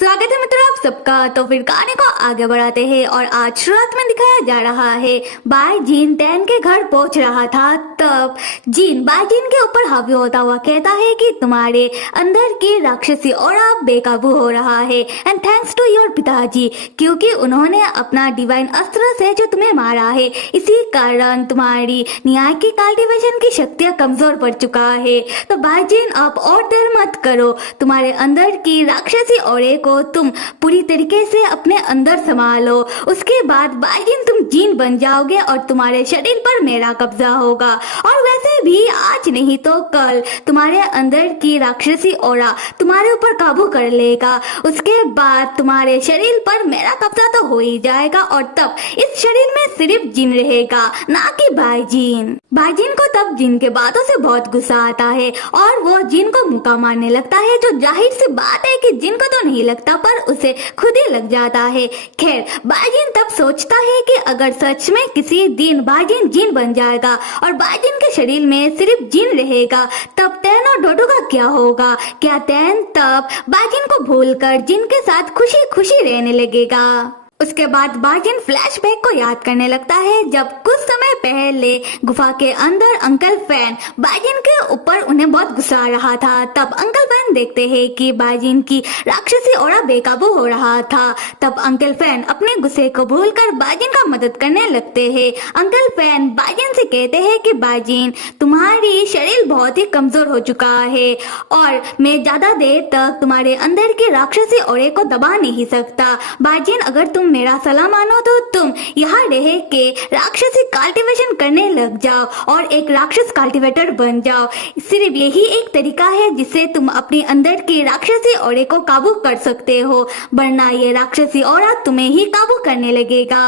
स्वागत है मित्रों आप सबका। तो फिर कहानी को आगे बढ़ाते हैं और आज शुरुआत में दिखाया जा रहा है बाय जीन टैन के घर पहुंच रहा था। तब जीन बाय जीन के ऊपर हावी होता हुआ कहता है कि तुम्हारे अंदर की राक्षसी और आप बेकाबू हो रहा है एंड थैंक्स टू योर पिताजी, क्योंकि उन्होंने अपना डिवाइन अस्त्र से जो तुम्हें मारा है, इसी कारण तुम्हारी न्याय की कल्टीवेशन की शक्तियां कमजोर पड़ चुका है। तो बाय जीन आप और देर मत करो, तुम्हारे अंदर की राक्षसी और को तुम पूरी तरीके से अपने अंदर संभालो। उसके बाद बाय जीन तुम जीन बन जाओगे और तुम्हारे शरीर पर मेरा कब्जा होगा। और वैसे भी आज नहीं तो कल तुम्हारे अंदर की राक्षसी औरा तुम्हारे ऊपर काबू कर लेगा। उसके बाद तुम्हारे शरीर पर मेरा कब्जा तो हो ही जाएगा और तब इस शरीर में सिर्फ जीन रहेगा, ना कि बाय जीन। बाय जीन को तब जीन के बातों से बहुत गुस्सा आता है और वो जीन को मुक्का मारने लगता है, जो जाहिर सी बात है कि जीन को तो नहीं लगता पर उसे खुद ही लग जाता है। खैर बाय जीन तब सोचता है कि अगर सच में किसी दिन बाय जीन जीन बन जाएगा और बाय जीन के शरीर में सिर्फ जीन रहेगा, तब टैन और डोडो का क्या होगा? क्या टैन तब बाय जीन को भूलकर जीन के साथ खुशी खुशी रहने लगेगा? उसके बाद बाय जीन फ्लैशबैक को याद करने लगता है जब कुछ समय पहले गुफा के अंदर अंकल फैन बाय जीन के ऊपर उन्हें बहुत गुस्सा आ रहा था। तब अंकल फैन देखते हैं कि बाय जीन की राक्षसी औरा बेकाबू हो रहा था। तब अंकल फैन अपने गुस्से को भूलकर बाय जीन का मदद करने लगते हैं। अंकल फैन बाय जीन से कहते हैं कि बाय जीन तुम्हारी शरीर बहुत ही कमजोर हो चुका है और मैं ज्यादा देर तक तुम्हारे अंदर की राक्षसी औरे को दबा नहीं सकता। बाय जीन अगर तुम मेरा सलाह मानो तो तुम यहाँ रह के राक्षसी कल्टीवेशन करने लग जाओ और एक राक्षस कल्टीवेटर बन जाओ। सिर्फ यही एक तरीका है जिससे तुम अपने अंदर की राक्षसी औरे को काबू कर सकते हो, वरना ये राक्षसी औरा तुम्हें ही काबू करने लगेगा।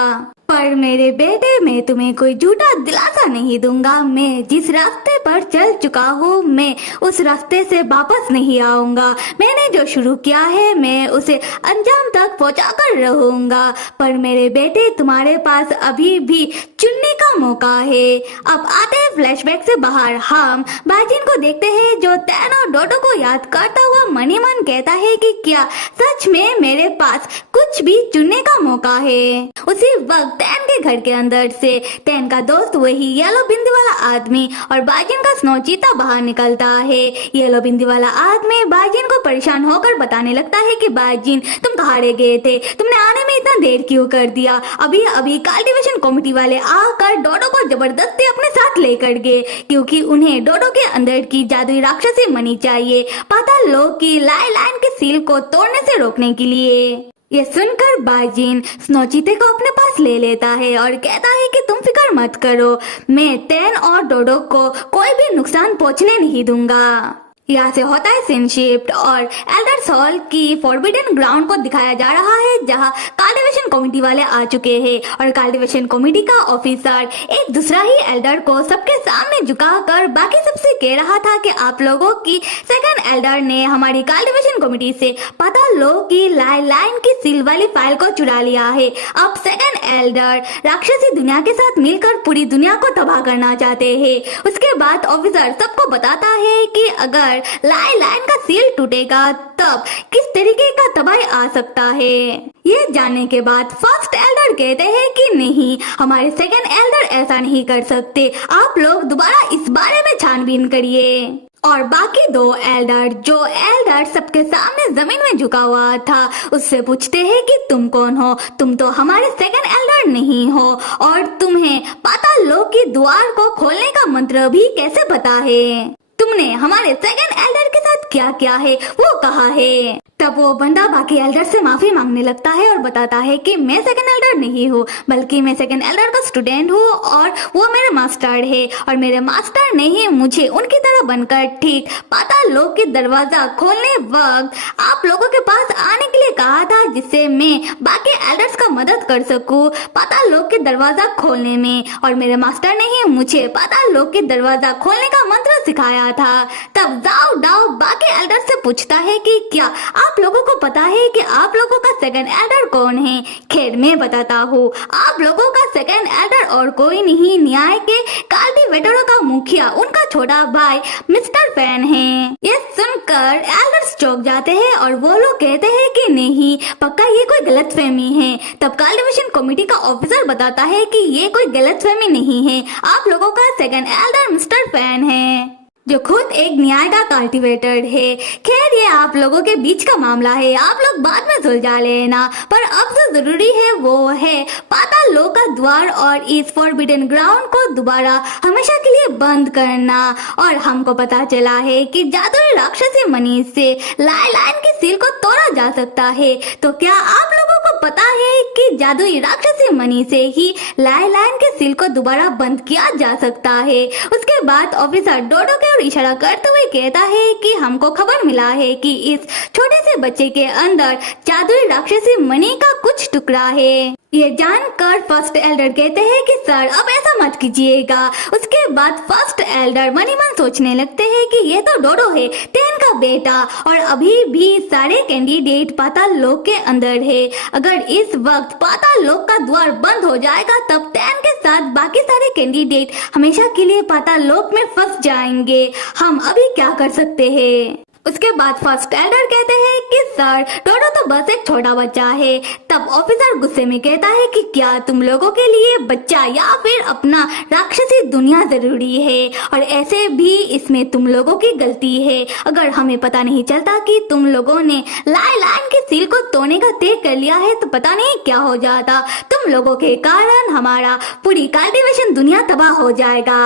पर मेरे बेटे, मैं तुम्हें कोई झूठा दिलासा नहीं दूंगा। मैं जिस रास्ते पर चल चुका हूँ मैं उस रास्ते से वापस नहीं आऊंगा। मैंने जो शुरू किया है मैं उसे अंजाम तक पहुँचा कर रहूंगा। पर मेरे बेटे, तुम्हारे पास अभी भी चुनने का मौका है। अब आते हैं फ्लैशबैक से बाहर। हम बाय जीन को देखते हैं जो टैन और डोडो को याद करता हुआ मनी मन कहता है कि क्या सच में मेरे पास कुछ भी चुनने का मौका है? उसी वक्त टैन के घर के अंदर से टैन का दोस्त वही येलो बिंदी वाला आदमी और बाय जीन का स्नो चीता बाहर निकलता है। येलो बिंदी वाला आदमी बाय जीन को परेशान होकर बताने लगता है कि बाय जीन तुम कहाँ रह गए थे? तुमने आने में इतना देर क्यों कर दिया? अभी अभी कल्टीवेशन कमेटी वाले आकर डोडो को जबरदस्ती अपने साथ लेकर गए, क्योंकि उन्हें डोडो के अंदर की जादुई राक्षसी मनी चाहिए पाताल लोक की लाइन के सील को तोड़ने से रोकने के लिए। ये सुनकर बाय जीन स्नो चीते को अपने पास ले लेता है और कहता है कि तुम फिक्र मत करो, मैं टैन और डोडो को कोई भी नुकसान पहुंचने नहीं दूंगा। यहाँ से होता है सीन शिफ्ट और एल्डर्स हॉल की फॉरबिडन ग्राउंड को दिखाया जा रहा है, जहाँ कल्टीवेशन कमेटी वाले आ चुके हैं और कल्टीवेशन कमेटी का ऑफिसर एक दूसरा ही एल्डर को सबके सामने झुकाकर बाकी सबसे कह रहा था कि आप लोगों की सेकंड एल्डर ने हमारी कल्टीवेशन कमेटी से पाताल लोक की लाइन की सील वाली फाइल को चुरा लिया है। अब सेकंड एल्डर राक्षसी दुनिया के साथ मिलकर पूरी दुनिया को तबाह करना चाहते हैं। उसके बाद ऑफिसर सबको बताता है कि अगर लाइन का सील टूटेगा तब किस तरीके का तबाही आ सकता है। ये जानने के बाद फर्स्ट एल्डर कहते हैं कि नहीं, हमारे सेकंड एल्डर ऐसा नहीं कर सकते, आप लोग दोबारा इस बारे में छानबीन करिए। और बाकी दो एल्डर, जो एल्डर सबके सामने जमीन में झुका हुआ था, उससे पूछते हैं कि तुम कौन हो? तुम तो हमारे सेकंड एल्डर नहीं हो और तुम्हें पाताल लोक की द्वार को खोलने का मंत्र भी कैसे पता है? तुमने हमारे सेकंड एल्डर के साथ क्या किया है, वो कहा है? तब वो बंदा बाकी एल्डर से माफी मांगने लगता है और बताता है कि मैं सेकंड एल्डर नहीं हूँ, बल्कि मैं सेकंड एल्डर का स्टूडेंट हूँ और वो मेरे मास्टर है और मेरे मास्टर ने ही मुझे उनकी तरह बनकर ठीक पाताल लोक की दरवाजा खोलने वक्त आप लोगों के पास आने के लिए कहा था, जिससे मैं बाकी एल्डर्स का मदद कर सकूं पाताल लोक के दरवाजा खोलने में। और मेरे मास्टर ने ही मुझे पाताल लोक के दरवाजा खोलने का मंत्र सिखाया था। तब जाओ डाओ बाकी एल्डर से पूछता है कि क्या आप लोगों को पता है कि आप लोगों का सेकंड एल्डर कौन है? खैर मैं बताता हूँ, आप लोगों का सेकंड एल्डर और कोई नहीं, न्याय के कल्टीवेटरों का मुखिया, उनका छोटा भाई मिस्टर फैन है। ये सुनकर एल्डर्स चौंक जाते हैं और वो लोग कहते हैं कि नहीं, पक्का ये कोई गलतफहमी है। तब कल्टीवेशन कमेटी का ऑफिसर बताता है कि ये कोई गलतफहमी नहीं है, आप लोगों का सेकंड एल्डर मिस्टर फैन है, जो खुद एक न्याय का कल्टीवेटर है। खैर ये आप लोगों के बीच का मामला है, आप लोग बाद में सुलझा लेना, पर अब जो जरूरी है वो है पाताल लोक का द्वार और इस फॉरबिडन ग्राउंड को दोबारा हमेशा के लिए बंद करना। और हमको पता चला है कि जादुई राक्षसी मणि से लाइलाइन की सील को तोड़ा जा सकता है। तो क्या आप लोगों को पता है कि जादुई राक्षसी मणि से ही लाइलाइन के सील को दोबारा बंद किया जा सकता है? उसके बाद ऑफिसर डोडो के और इशारा करते हुए कहता है कि हमको खबर मिला है कि इस छोटे से बच्चे के अंदर जादुई राक्षसी मणि का कुछ टुकड़ा है। ये जानकर फर्स्ट एल्डर कहते हैं कि सर अब ऐसा मत कीजिएगा। उसके बाद फर्स्ट एल्डर मनी मन सोचने लगते हैं कि ये तो डोडो है, टैन का बेटा, और अभी भी सारे कैंडिडेट पाताल लोक के अंदर है। अगर इस वक्त पाताल लोक का द्वार बंद हो जाएगा तब टैन के साथ बाकी सारे कैंडिडेट हमेशा के लिए पाताल लोक में फंस जाएंगे। हम अभी क्या कर सकते हैं? उसके बाद फर्स्ट एल्डर कहते हैं कि सर डोडो तो बस एक छोटा बच्चा है। तब ऑफिसर गुस्से में कहता है कि क्या तुम लोगों के लिए बच्चा या फिर अपना राक्षसी दुनिया जरूरी है? और ऐसे भी इसमें तुम लोगों की गलती है। अगर हमें पता नहीं चलता कि तुम लोगों ने लाइलाइन की सील को तोड़ने का तय कर लिया है तो पता नहीं क्या हो जाता। तुम लोगों के कारण हमारा पूरी कल्टीवेशन दुनिया तबाह हो जाएगा।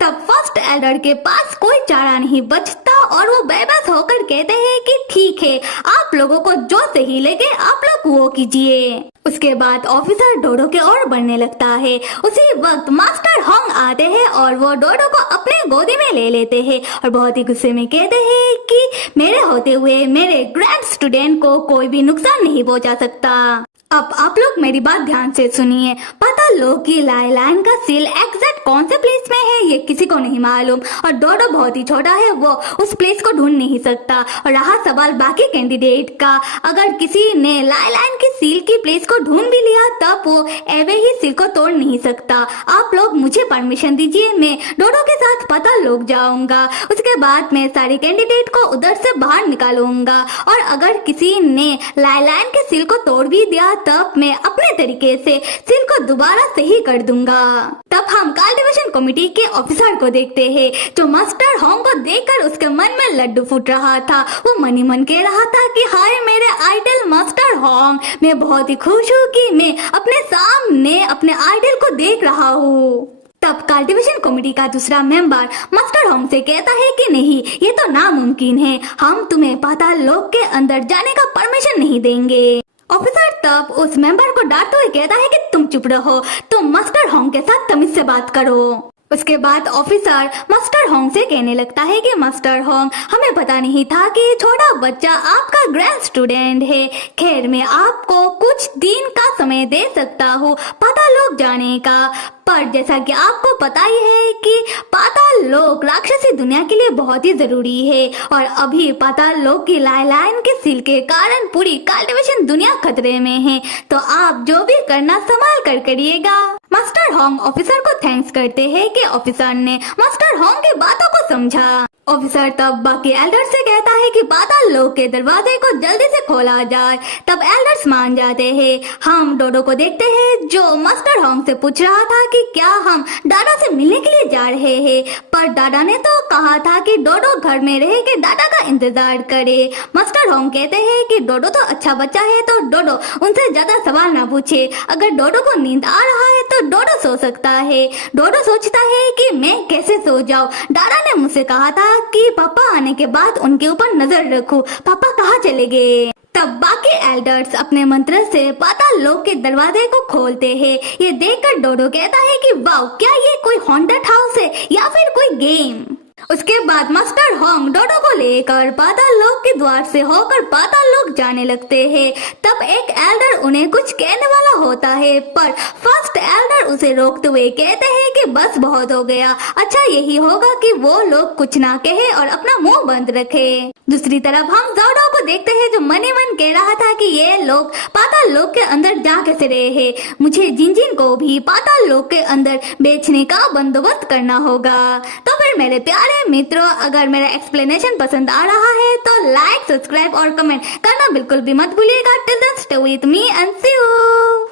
तब फर्स्ट एल्डर के पास कोई चारा नहीं बचता और वो बेबस होकर कहते हैं कि ठीक है, आप लोगों को जो सही लगे आप लोग वो कीजिए। उसके बाद ऑफिसर डोडो के ओर बढ़ने लगता है। उसी वक्त मास्टर होंग आते हैं और वो डोडो को अपने गोदी में ले लेते हैं और बहुत ही गुस्से में कहते हैं कि मेरे होते हुए मेरे ग्रैंड स्टूडेंट को कोई भी नुकसान नहीं पहुंचा सकता। अब आप लोग मेरी बात ध्यान से सुनिए। पाताल लोक की लाइलाइन का सील एग्जैक्ट कौन से प्लेस में है ये किसी को नहीं मालूम और डोडो बहुत ही छोटा है, वो उस प्लेस को ढूंढ नहीं सकता। और रहा सवाल बाकी कैंडिडेट का, अगर किसी ने लाइलाइन की सील की प्लेस को ढूंढ भी लिया तब वो एवे ही सील को तोड़ नहीं सकता। आप लोग मुझे परमिशन दीजिए, मैं डोडो के साथ पाताल लोक जाऊंगा। उसके बाद मैं सारे कैंडिडेट को उधर से बाहर निकालूंगा और अगर किसी ने लाइलाइन की सील को तोड़ भी दिया तब मैं अपने तरीके से सील को दोबारा सही कर दूंगा। तब हम कल्टीवेशन कमेटी के ऑफिसर को देखते हैं जो मास्टर होंग को देखकर उसके मन में लड्डू फूट रहा था। वो मनी मन कह रहा था कि हाय मेरे आइडल मास्टर होंग, मैं बहुत ही खुश हूँ कि मैं अपने सामने अपने आइडल को देख रहा हूँ। तब कल्टीवेशन कमेटी का दूसरा मेंबर मास्टर होंग से कहता है कि नहीं, ये तो नामुमकिन है, हम तुम्हें पाताल लोक के अंदर जाने का परमिशन नहीं देंगे। ऑफिसर तब उस मेंबर को डांटते हुए कहता है कि तुम चुप रहो, तुम मास्टर होंग के साथ तमीज से बात करो। उसके बाद ऑफिसर मास्टर होंग से कहने लगता है कि मास्टर होंग, हमें पता नहीं था कि छोटा बच्चा आपका ग्रैंड स्टूडेंट है। खैर मैं आपको कुछ दिन का समय दे सकता हूँ पाताल लोक जाने का, पर जैसा कि आपको पता ही है कि पाताल लोक राक्षसी दुनिया के लिए बहुत ही जरूरी है और अभी पाताल लोक की लाइलाइन के सील के कारण पूरी कल्टीवेशन दुनिया खतरे में है। तो आप जो भी करना संभाल कर करिएगा। मास्टर होंग ऑफिसर को थैंक्स करते हैं कि ऑफिसर ने मास्टर होंग की बातों को समझा। ऑफिसर तब बाकी एल्डर से कहता है कि पाताल लोक के दरवाजे को जल्दी से खोला जाए। तब एल्डर्स मान जाते हैं। हम डोडो को देखते हैं जो मास्टर होंग से पूछ रहा था कि क्या हम डाडा से मिलने के लिए जा रहे हैं, पर डाडा ने तो कहा था कि डोडो घर में रह के डाडा का इंतजार करे। मास्टर होंग कहते हैं कि डोडो तो अच्छा बच्चा है तो डोडो उनसे ज्यादा सवाल ना पूछे। अगर डोडो को नींद आ रहा है तो डोडो सो सकता है। डोडो सोचता है कि मैं कैसे सो जाऊं। डाडा ने मुझसे कहा था कि पापा आने के बाद उनके ऊपर नजर रखूं। पापा कहाँ चले गए? तब बाकी एल्डर्स अपने मंत्र से पाताल लोक के दरवाजे को खोलते हैं। ये देखकर डोडो कहता है कि वाह, क्या ये कोई हॉन्टेड हाउस है या फिर कोई गेम? उसके बाद मास्टर होंग डोडो को लेकर पाताल लोक के द्वार से होकर पाताल लोक जाने लगते हैं। तब एक एल्डर उन्हें कुछ कहने वाला होता है पर फर्स्ट एल्डर उसे रोकते हुए कहते हैं कि बस बहुत हो गया, अच्छा यही होगा कि वो लोग कुछ ना कहे और अपना मुंह बंद रखे। दूसरी तरफ हम जोडो को देखते हैं जो मनी मन कह रहा था कि ये लोग पाताल लोक के अंदर जा कैसे रहे हैं, मुझे जिंजिन को भी पाताल लोक के अंदर बेचने का बंदोबस्त करना होगा। तो फिर मेरे प्यारे अरे मित्रों, अगर मेरा एक्सप्लेनेशन पसंद आ रहा है तो लाइक, सब्सक्राइब और कमेंट करना बिल्कुल भी मत भूलिएगा। Till then stay with me and see you.